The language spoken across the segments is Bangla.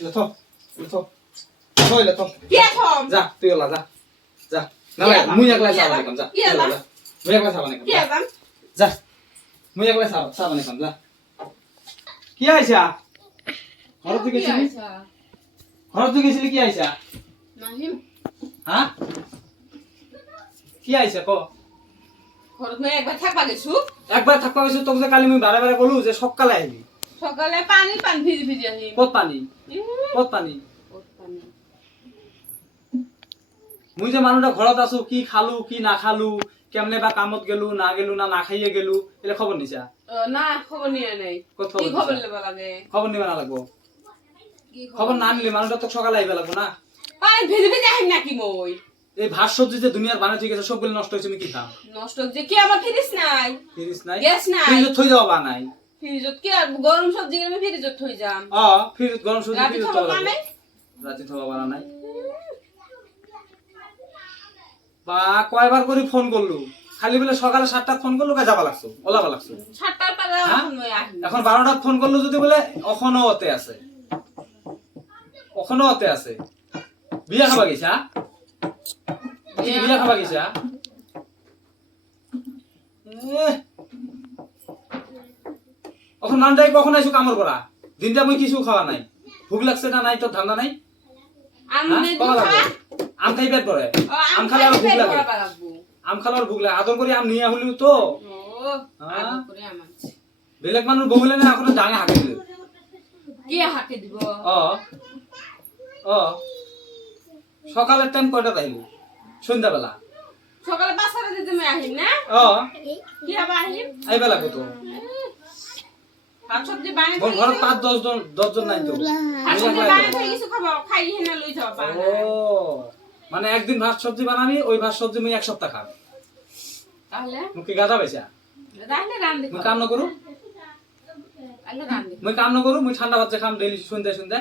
থ থ থইলে থ কে থম যা তুই ওলা যা যা না মুই একলা সাবানে কাম যা মুই একলা সাবানে কাম কে দাম যা মুই একলা সাবানে কাম যা কি আইছা ঘরত গেছিলি ঘরত গেছিলি কি আইছা নাহিম হ্যাঁ কি আইছা ক ঘরত মই একবার থাকবা গেছু একবার থাকবা গেছো তোকে কালি মুই বারে বারে বলু যে সকালে আইবি সকালে পানি ভিজি ভিজি আহিম কত পানি কত পানি মুই যে মানুষটা ঘৰত আছো কি খালু কি না খালু কেমনে বা কামত গেলু না গেলু না না খাইয়ে গেলু এলে খবর নিছা না খবর নিয়ে নাই কত কি খবর লেবা লাগে খবর নিবা না লাগবো কি খবর না নিলে মানুষটা তো সকালে আইবা লাগবো না পানি ভিজি ভিজি আহিম নাকি মই এই ভাত সবজি যে দুনিয়ার বানাই ঠিক আছে সবগুলো নষ্ট হয়েছে আমি কি খাম নষ্ট যে কি আমার ফ্রিজ নাই ফ্রিজ নাই গ্যাস নাই ফ্রিজত থই যাওয়া বানাই ফ্রিজত কি আর গরম সবজি আমি ফ্রিজত থই যাম ফ্রিজ গরম সবজি রাতে ফ্রিজত থবা থওয়া বানাই রাতে থওয়া বানা নাই বা কয়বার করে ফোন করলু খালি বলে সকালে 7টা ফোন করলু কা যাবা লাগছো ওলাবা লাগছো 7টার পরে মই আহিম এখন 12টা ফোন করলু যদি বলে এখনো ওতে আছে এখনো ওতে আছে বিয়া খাবা গেছা বিয়া খাবা গেছা এখন নান্দাই কখন আইছো কামর করা দিনটা মই কিছু খাওয়া নাই ভুক লাগছে না নাই তোর ধান্দা নাই আমনে দুখা আম খাই পেট করে আম খালে আর ভুক লাগে আম খালে আর ভুক লাগে আদর করে আম নিয়ে হলিও তো আদর করে আমানছি বেলেগ মানুষ বগলে না এখন ডাঙে হাঁকে দিল কে হাতে দিব সকালের টাইম কয়টা তাইল সন্ধ্যাবেলা সকালে 5:30 দিতে মই আহিম না কি হবা আহিম আইবা লাগবো তো ভাত সবজি বানাই মোর ঘরে 5-10 জন নাই তো ভাত সবজি বানাই কিছু খাবা খাই হেনা লই যাবা মানে একদিন ভাত সবজি বানাবি ওই ভাত সবজি মই এক সপ্তাহ খাব তাহলে মুখে গাদা বেচা তাহলে রান্ধি মই কাম না করু তাহলে রান্ধি মই কাম না করু মই ঠান্ডা ভাত খাম ডেইলি সন্ধ্যা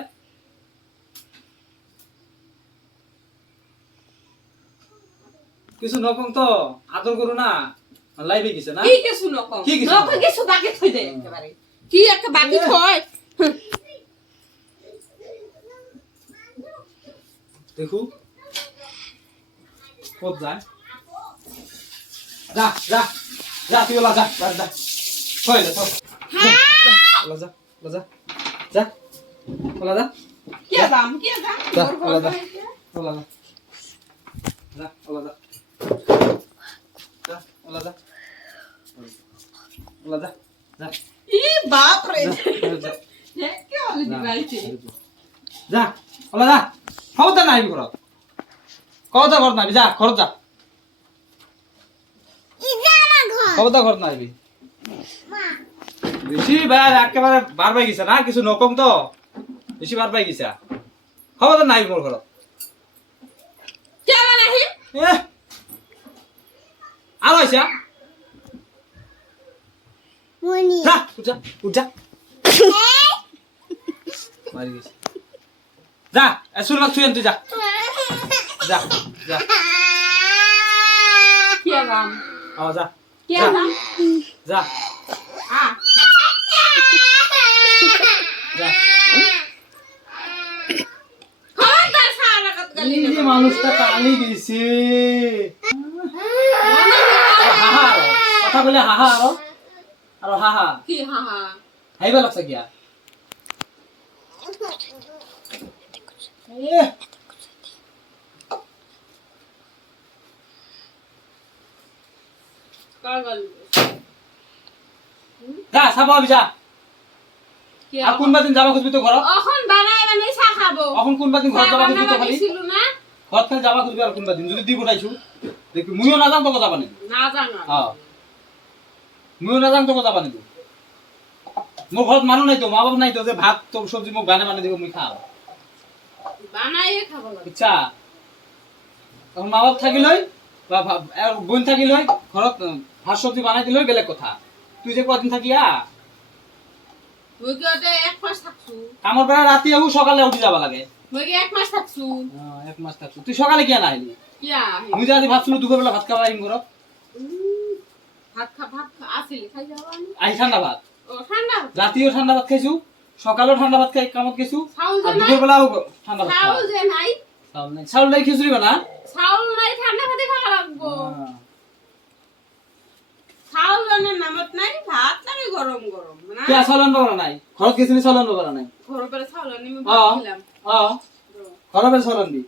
কিছু নকম তো আদর করু না লাইভে গেছে না কি কিছু নকম কি কিছু নকম কিছু বাকি থই দে একেবারে কি একটা বাকি থই দেখু কত যায় যা যা যা তুই ওলা যা যা কইলে তো ওলা যা ওলা যা যা ওলা যা কি দাম যা ওলা যা ওলা যা যা ওলা যা যা ওলা যা ওলা যা যা ই বাপ রে যা হে কি হলো দিবাইছে যা ওলা যা খবরদার নাই ঘর কত ঘর নাই যা ঘর যা খবরদার ঘর নাই বেশি বার একেবারে বার পাই গেছে না কিছু নকম তো বেশি বার পাই গেছে খবরদার নাই মোর ঘর কেমন আহি আর আইসা যা উঠা উঠা মারি গেছে যা এসুর মাছ তুই আনতে যা যা যা কি দাম যা কি দাম যা আ যা খবরদার সারা কত গালি এই মানুষটা কালি দিছে হাহা কথা বলে হাহা আর হাহা কি হা হা হাইবা লাগছে গিয়া পাগল যা সাবা যা কি আর কোনবা দিন যাবা খুঁজবি তো ঘর এখন বানাই চা খাবো এখন কোনবা দিন ঘর যাবা খুঁজবি তো খালি ছিল না ঘর খালি যাবা খুঁজবি আর কোনবা দিন যদি দিব উঠাইছু দেখি মুইও না যাম তোকে যাবা নি না জানা হ্যাঁ মুইও না যাম তোকে যাবা নি মোর ঘৰত মানুহ নাই তো মা বাপ নাই তো যে ভাত তো সবজি মোক বানাই দিব মুই খাও বানাই খাবো লাগে ইচ্ছা এখন মা বাপ থাকিলৈ বা বোন থাকিলৈ ঘৰত ভাত সবজি বানাই দিলৈ বেলেগ কথা তুই যে কদিন থাকিয়া মই কিতে এক মাস থাকছু কামৰ পৰা ৰাতি আহু সকালে উঠি যাবা লাগে মই কি এক মাস থাকছু এক মাস থাকছো তুই সকালে কিয়া না আহিলি কিয়া মুই যে আজি ভাবছিলো দুপুরবেলা ভাত খাবা আহিম ঘৰত ভাত আসিল খাই যাবা আহি ঠাণ্ডা ভাত ও ঠান্ডা রাতিও ঠান্ডা ভাত খাইছো সকালেও ঠান্ডা ভাত খাই কামত কিছু চাউল আর যে নাই দুপুর বেলাও ঠান্ডা ভাত চাউল খাই যে নাই চাউল নাই খিচুড়ি বানা চাউল নাই ঠান্ডা ভাতে খাওয়া লাগবো চাউল রান্নার নামত নাই ভাত লাগে গরম গরম না কে চাউল করা নাই ঘৰত খিচুড়ি চাউল করা নাই ঘৰৰ পৰা চাউল আনি মই অ ভাত খেলাম অ ঘৰৰ পৰা চাউল দি